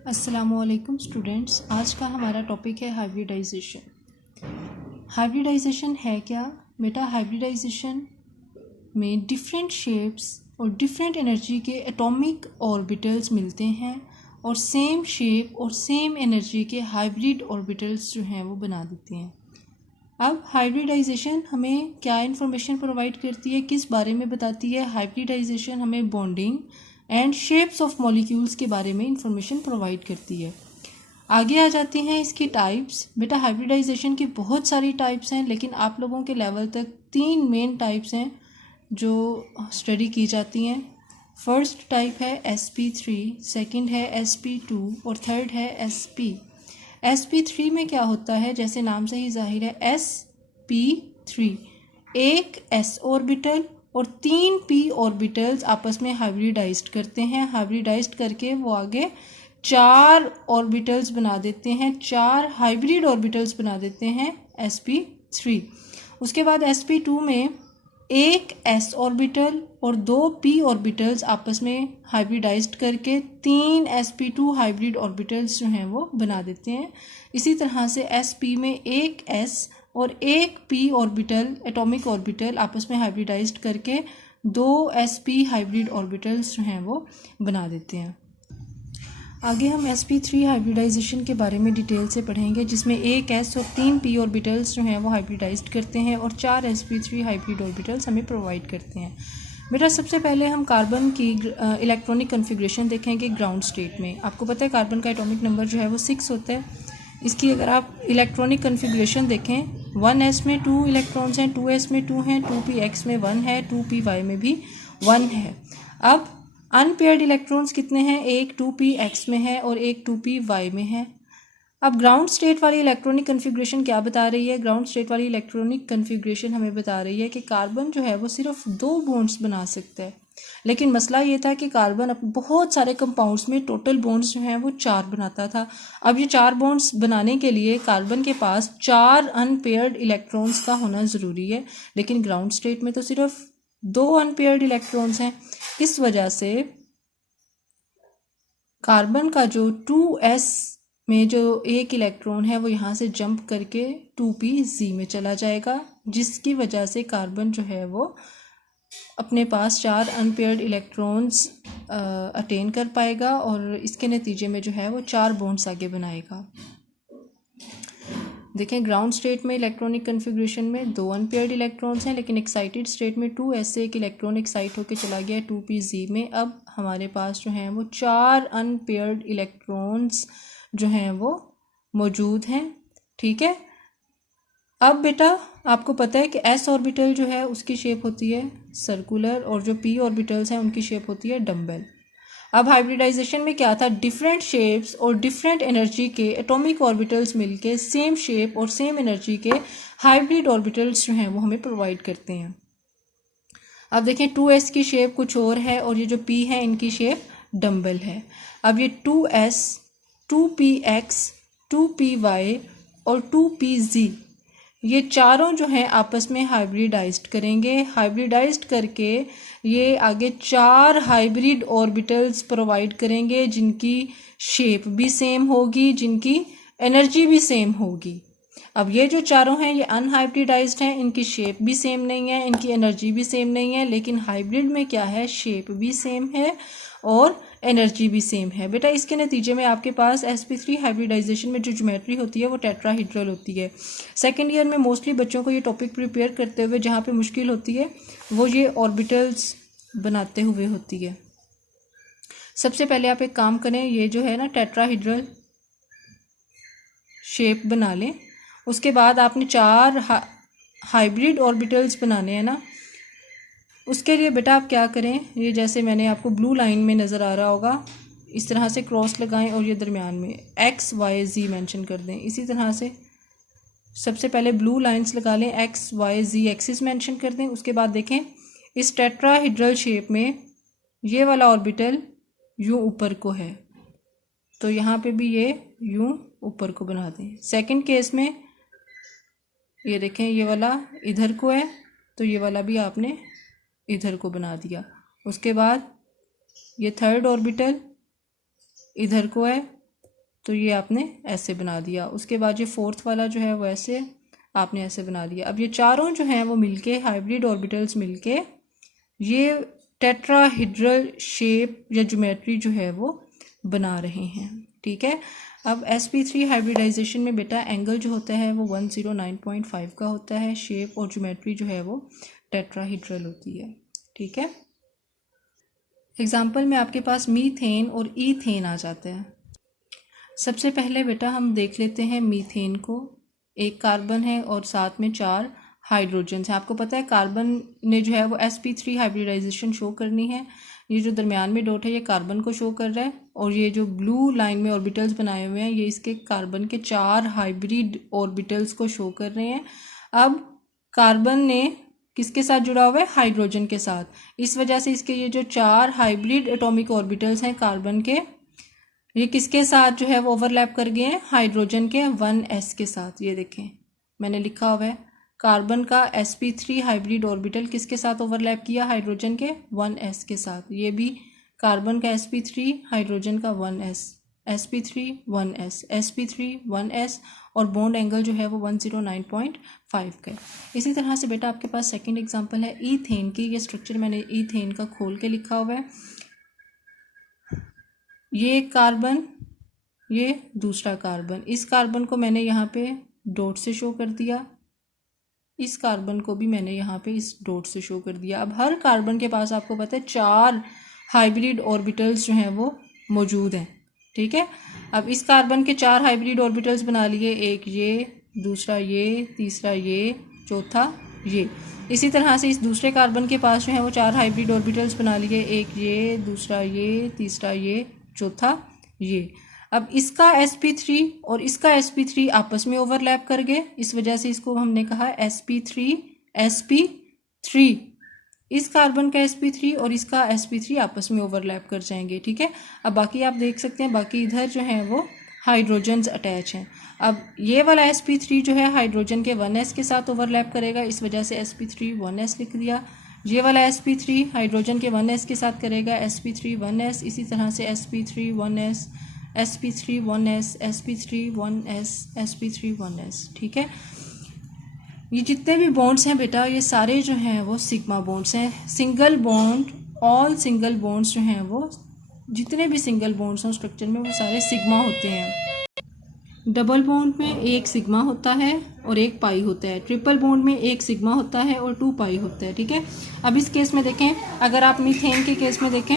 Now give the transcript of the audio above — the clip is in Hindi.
अस्सलामुअलैकुम स्टूडेंट्स, आज का हमारा टॉपिक है हाइब्रिडाइजेशन। हाइब्रिडाइजेशन है क्या बेटा? हाइब्रिडाइजेशन में डिफरेंट शेप्स और डिफरेंट एनर्जी के एटॉमिक ऑर्बिटल्स मिलते हैं और सेम शेप और सेम एनर्जी के हाइब्रिड ऑर्बिटल्स जो हैं वो बना देते हैं। अब हाइब्रिडाइजेशन हमें क्या इन्फॉर्मेशन प्रोवाइड करती है, किस बारे में बताती है? हाइब्रिडाइजेशन हमें bonding and shapes of molecules के बारे में इंफॉर्मेशन प्रोवाइड करती है। आगे आ जाते हैं इसकी टाइप्स। बेटा हाइब्रिडाइजेशन की बहुत सारी टाइप्स हैं, लेकिन आप लोगों के लेवल तक 3 मेन टाइप्स हैं जो स्टडी की जाती हैं। फर्स्ट टाइप है sp3, सेकंड है sp2 और थर्ड है sp। sp3 में क्या होता है? जैसे नाम से ही जाहिर है, sp3 एक s ऑर्बिटल और 3 p ऑर्बिटल्स आपस में हाइब्रिडाइज्ड करते हैं। हाइब्रिडाइज्ड करके वो आगे 4 ऑर्बिटल्स बना देते हैं, 4 हाइब्रिड ऑर्बिटल्स बना देते हैं sp3। उसके बाद sp2 में एक s ऑर्बिटल और 2 p ऑर्बिटल्स आपस में हाइब्रिडाइज्ड करके 3 sp2 हाइब्रिड ऑर्बिटल्स जो हैं वो बना देते हैं। इसी तरह से sp में एक s और एक p ऑर्बिटल एटॉमिक ऑर्बिटल आपस में हाइब्रिडाइज्ड करके 2 sp हाइब्रिड ऑर्बिटल्स जो हैं वो बना देते हैं। आगे हम sp3 हाइब्रिडाइजेशन के बारे में डिटेल से पढ़ेंगे, जिसमें एक s और 3 p ऑर्बिटल्स जो हैं वो हाइब्रिडाइज्ड करते हैं और 4 sp3 हाइब्रिड ऑर्बिटल्स हमें प्रोवाइड करते हैं। बेटा सबसे पहले हम कार्बन की इलेक्ट्रॉनिक कन्फिग्रेशन देखेंगे ग्राउंड स्टेट में। आपको पता है कार्बन का एटॉमिक नंबर जो है वो 6 होता है। इसकी अगर आप इलेक्ट्रॉनिक कन्फिग्रेशन देखें, 1s में 2 इलेक्ट्रॉन्स हैं, 2s में 2 हैं, 2px में 1 है, 2py में भी 1 है। अब अनपेयर्ड इलेक्ट्रॉन्स कितने हैं? एक 2px में है और एक 2py में है। अब ग्राउंड स्टेट वाली इलेक्ट्रॉनिक कन्फिग्रेशन क्या बता रही है? ग्राउंड स्टेट वाली इलेक्ट्रॉनिक कन्फिग्रेशन हमें बता रही है कि कार्बन जो है वो सिर्फ 2 बॉन्ड्स बना सकता है, लेकिन मसला ये था कि कार्बन बहुत सारे कंपाउंड्स में टोटल बॉन्ड्स जो हैं वो 4 बनाता था। अब ये 4 बॉन्ड्स बनाने के लिए कार्बन के पास 4 अनपेयर्ड इलेक्ट्रॉन्स का होना ज़रूरी है, लेकिन ग्राउंड स्टेट में तो सिर्फ 2 अनपेयर्ड इलेक्ट्रॉन्स हैं। इस वजह से कार्बन का जो 2s में जो एक इलेक्ट्रॉन है वो यहाँ से जंप करके 2pz में चला जाएगा, जिसकी वजह से कार्बन जो है वो अपने पास 4 अनपेयर्ड इलेक्ट्रॉन्स अटेन कर पाएगा और इसके नतीजे में जो है वो 4 बॉन्ड्स आगे बनाएगा। देखें ग्राउंड स्टेट में इलेक्ट्रॉनिक कन्फिग्रेशन में 2 अनपेयर्ड इलेक्ट्रॉन्स हैं, लेकिन एक्साइटेड स्टेट में 2s से एक इलेक्ट्रॉन एक्साइट होकर चला गया 2pz में। अब हमारे पास जो हैं वो 4 अनपेयर्ड इलेक्ट्रॉन्स जो हैं वो मौजूद हैं। ठीक है। अब बेटा आपको पता है कि s ऑर्बिटल जो है उसकी शेप होती है सर्कुलर और जो p ऑर्बिटल्स हैं उनकी शेप होती है डम्बल। अब हाइब्रिडाइजेशन में क्या था? डिफरेंट शेप्स और डिफरेंट एनर्जी के एटॉमिक ऑर्बिटल्स मिलके सेम शेप और सेम एनर्जी के हाइब्रिड ऑर्बिटल्स जो हैं वो हमें प्रोवाइड करते हैं। अब देखें 2s की शेप कुछ और है और ये जो p है इनकी शेप डम्बल है। अब ये 2s, 2px, 2py और 2pz ये चारों जो हैं आपस में हाइब्रिडाइज्ड करेंगे। हाइब्रिडाइज्ड करके ये आगे 4 हाइब्रिड ऑर्बिटल्स प्रोवाइड करेंगे, जिनकी शेप भी सेम होगी, जिनकी एनर्जी भी सेम होगी। अब ये जो चारों हैं ये अनहाइब्रिडाइज्ड हैं, इनकी शेप भी सेम नहीं है, इनकी एनर्जी भी सेम नहीं है, लेकिन हाइब्रिड में क्या है? शेप भी सेम है और एनर्जी भी सेम है। बेटा इसके नतीजे में आपके पास sp3 हाइब्रिडाइजेशन में जो ज्योमेट्री होती है वो टेट्राहीड्रल होती है। सेकेंड ईयर में मोस्टली बच्चों को ये टॉपिक प्रिपेयर करते हुए जहाँ पे मुश्किल होती है वो ये ऑर्बिटल्स बनाते हुए होती है। सबसे पहले आप एक काम करें, ये जो है ना टेट्राहीड्रल शेप बना लें। उसके बाद आपने 4 हाइब्रिड ऑर्बिटल्स बनाने हैं ना, उसके लिए बेटा आप क्या करें, ये जैसे मैंने आपको ब्लू लाइन में नज़र आ रहा होगा, इस तरह से क्रॉस लगाएं और ये दरमियान में x y z मेंशन कर दें। इसी तरह से सबसे पहले ब्लू लाइंस लगा लें, x y z axis mention कर दें। उसके बाद देखें इस टेट्राहीड्रल शेप में ये वाला ऑर्बिटल यूँ ऊपर को है, तो यहाँ पे भी ये यूँ ऊपर को बना दें। सेकंड केस में ये देखें ये वाला इधर को है, तो ये वाला भी आपने इधर को बना दिया। उसके बाद ये थर्ड ऑर्बिटल इधर को है, तो ये आपने ऐसे बना दिया। उसके बाद ये फोर्थ वाला जो है वो ऐसे आपने ऐसे बना दिया। अब ये चारों जो हैं वो मिलके हाइब्रिड ऑर्बिटल्स मिलके ये टेट्राहेड्रल शेप या ज्योमेट्री जो है वो बना रहे हैं। ठीक है, अब sp3 हाइब्रिडाइजेशन में बेटा एंगल जो होता है वो 109.5 का होता है, शेप और ज्योमेट्री जो है वो टेट्राहेड्रल होती है। ठीक है, एग्जाम्पल में आपके पास मीथेन और ईथेन आ जाता है। सबसे पहले बेटा हम देख लेते हैं मीथेन को। एक कार्बन है और साथ में 4 हाइड्रोजन है। आपको पता है कार्बन ने जो है वो sp3 हाइब्रिडाइजेशन शो करनी है। ये जो दरमियान में डॉट है ये कार्बन को शो कर रहा है और ये जो ब्लू लाइन में ऑर्बिटल्स बनाए हुए हैं ये इसके कार्बन के 4 हाइब्रिड ऑर्बिटल्स को शो कर रहे हैं। अब कार्बन ने किसके साथ जुड़ा हुआ है? हाइड्रोजन के साथ। इस वजह से इसके ये जो 4 हाइब्रिड एटॉमिक ऑर्बिटल्स हैं कार्बन के, ये किसके साथ जो है वो ओवरलैप कर गए हैं? हाइड्रोजन के 1s के साथ। ये देखें मैंने लिखा हुआ है कार्बन का sp3 हाइब्रिड ऑर्बिटल किसके साथ ओवरलैप किया? हाइड्रोजन के 1s के साथ। ये भी कार्बन का sp3 हाइड्रोजन का 1s, sp3 1s, sp3 1s और बॉन्ड एंगल जो है वो 109.5 का है। इसी तरह से बेटा आपके पास सेकंड एग्जांपल है ईथेन की। ये स्ट्रक्चर मैंने ईथेन का खोल के लिखा हुआ है। ये कार्बन, ये दूसरा कार्बन, इस कार्बन को मैंने यहाँ पे डॉट से शो कर दिया, इस कार्बन को भी मैंने यहाँ पे इस डॉट से शो कर दिया। अब हर कार्बन के पास आपको पता है 4 हाइब्रिड ऑर्बिटल्स जो हैं वो मौजूद हैं। ठीक है, अब इस कार्बन के 4 हाइब्रिड ऑर्बिटल्स बना लिए, एक ये, दूसरा ये, तीसरा ये, चौथा ये। इसी तरह से इस दूसरे कार्बन के पास जो है वो 4 हाइब्रिड ऑर्बिटल्स बना लिए, एक ये, दूसरा ये, तीसरा ये, चौथा ये। अब इसका sp3 और इसका sp3 आपस में ओवरलैप कर गए, इस वजह से इसको हमने कहा sp3 इस कार्बन का sp3 और इसका sp3 आपस में ओवरलैप कर जाएंगे। ठीक है, अब बाकी आप देख सकते हैं बाकी इधर जो है वो हाइड्रोजन्स अटैच हैं। अब ये वाला sp3 जो है हाइड्रोजन के 1s के साथ ओवरलैप करेगा, इस वजह से sp3 1s लिख दिया। ये वाला sp3 हाइड्रोजन के 1s के साथ करेगा, sp3 1s। इसी तरह से sp3 1s, sp3 1s, sp3 1s, sp3 1s। ठीक है, ये जितने भी बॉन्ड्स हैं बेटा ये सारे जो हैं वो सिग्मा बॉन्ड्स हैं। Single bond, all single bonds जो हैं वो, जितने भी सिंगल बॉन्ड्स हैं स्ट्रक्चर में वो सारे सिग्मा होते हैं। डबल बॉन्ड में एक सिग्मा होता है और एक पाई होता है। ट्रिपल बॉन्ड में एक सिग्मा होता है और 2 पाई होता है। ठीक है, अब इस केस में देखें, अगर आप मीथेन के केस में देखें